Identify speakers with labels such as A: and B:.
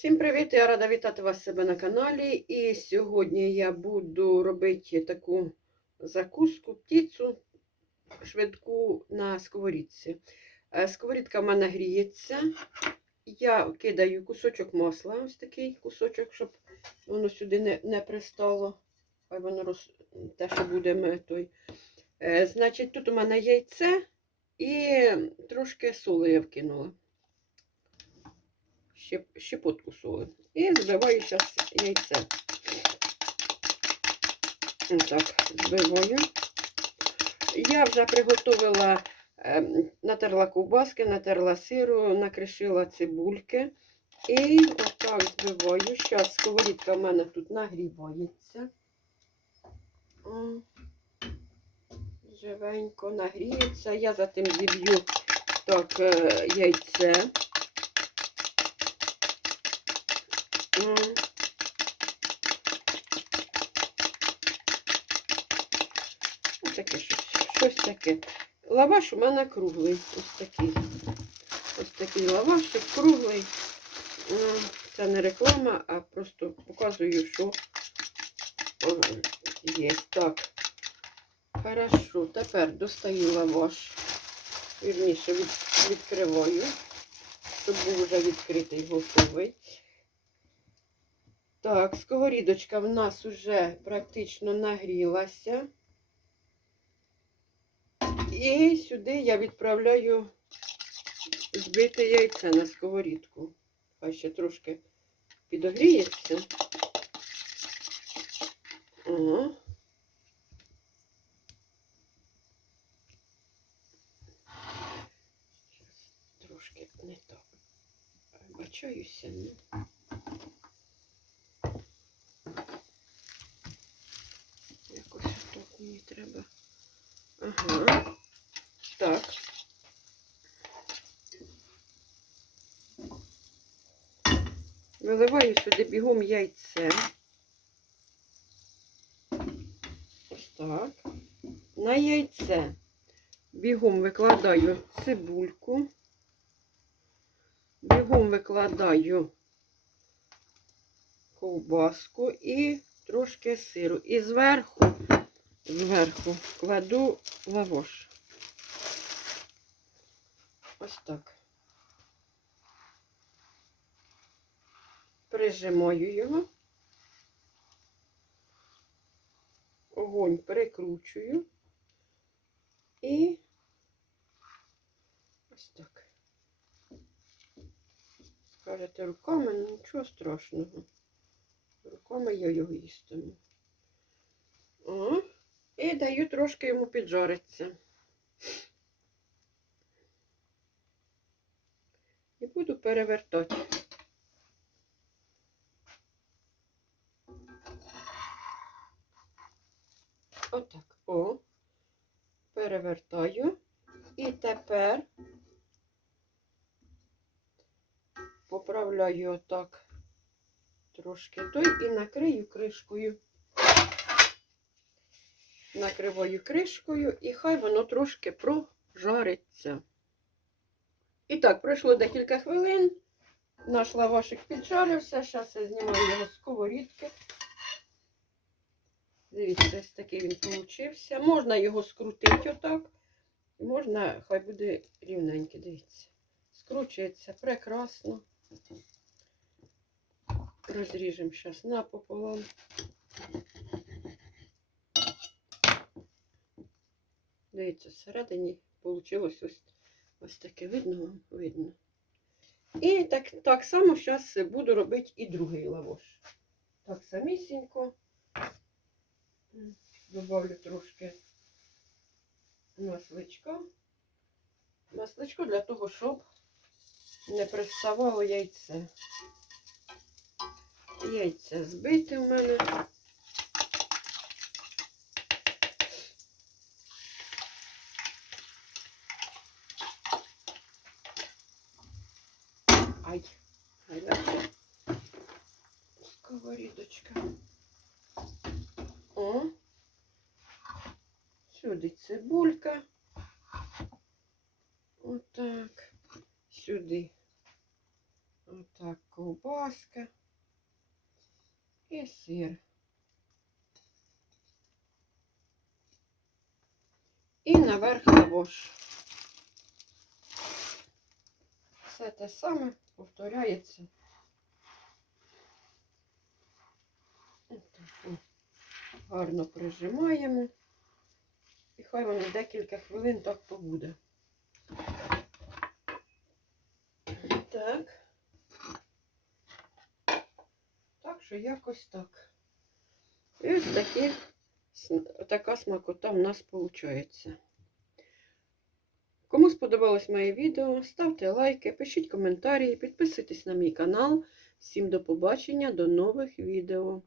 A: Всім привіт! Я рада вітати вас себе на каналі. І сьогодні я буду робити таку закуску, птицю швидку на сковорідці. Е, Сковорідка в мене гріється. Я кидаю кусочок масла, ось такий кусочок, щоб воно сюди не, не пристало. Хай воно роз... те, що буде ми. Е, Значить, тут у мене яйце і трошки соли я вкинула щепотку соли. І збиваю зараз яйце. Так, збиваю. Я вже приготувала, ем, натерла ковбаски, натерла сиру, накришила цибульки. І отак збиваю. Зараз сковорідка в мене тут нагрівається. Живенько нагріється. Я затим зіб'ю так е, яйце. Ось таке щось, щось таке. Лаваш у мене круглий. Ось такий. Ось такий лавашик круглий. Це не реклама, а просто показую, що є. Так. Хорошо. Тепер достаю лаваш. Вірніше від, відкриваю, щоб був вже відкритий, готовий. Так, сковорідочка в нас вже практично нагрілася. І сюди я відправляю збите яйце на сковорідку. Хай ще трошки підогріється. Ага. Трошки не так. Бачаюся. Ну. Якось тут мені треба. Ага. Так. Виливаю сюди бігом яйце. Ось так. На яйце бігом викладаю цибульку. Бігом викладаю ковбаску і трошки сиру. І зверху, зверху кладу лаваш. Ось так. Прижимаю його. Огонь перекручую. І ось так. Скажете руками, ну нічого страшного. Руками я його їстиму. О, і даю трошки йому піджаритися. І буду перевертати. Отак. О. Перевертаю. І тепер поправляю отак трошки той і накрию кришкою. Накриваю кришкою і хай воно трошки прожариться. І так, пройшло декілька хвилин. Наш лавашик піджарився. Зараз я знімаю його з сковорідки. Дивіться, ось такий він получився. Можна його скрутити отак. Можна, хай буде рівненький, дивіться. Скручується прекрасно. Розріжемо зараз напополам. Дивіться, всередині вийшло ось, ось таке видно вам? Видно. І так, так само зараз буду робити і другий лавош. Так самісінько. Добавлю трошки масличка. Масличко для того, щоб не приставало яйце. Яйце збите в мене. Ай, ай. Сковорідочка. О. Сюди цибулька. Отак. Сюди Отак, ковбаска і сир. І наверх лаваш. Все те саме повторяється. Отак, о. Гарно прижимаємо. І хай воно декілька хвилин так побуде. Так. Так що якось так. І ось такі, така смакота в нас виходить. Кому сподобалось моє відео, ставте лайки, пишіть коментарі, підписуйтесь на мій канал. Всім до побачення, до нових відео.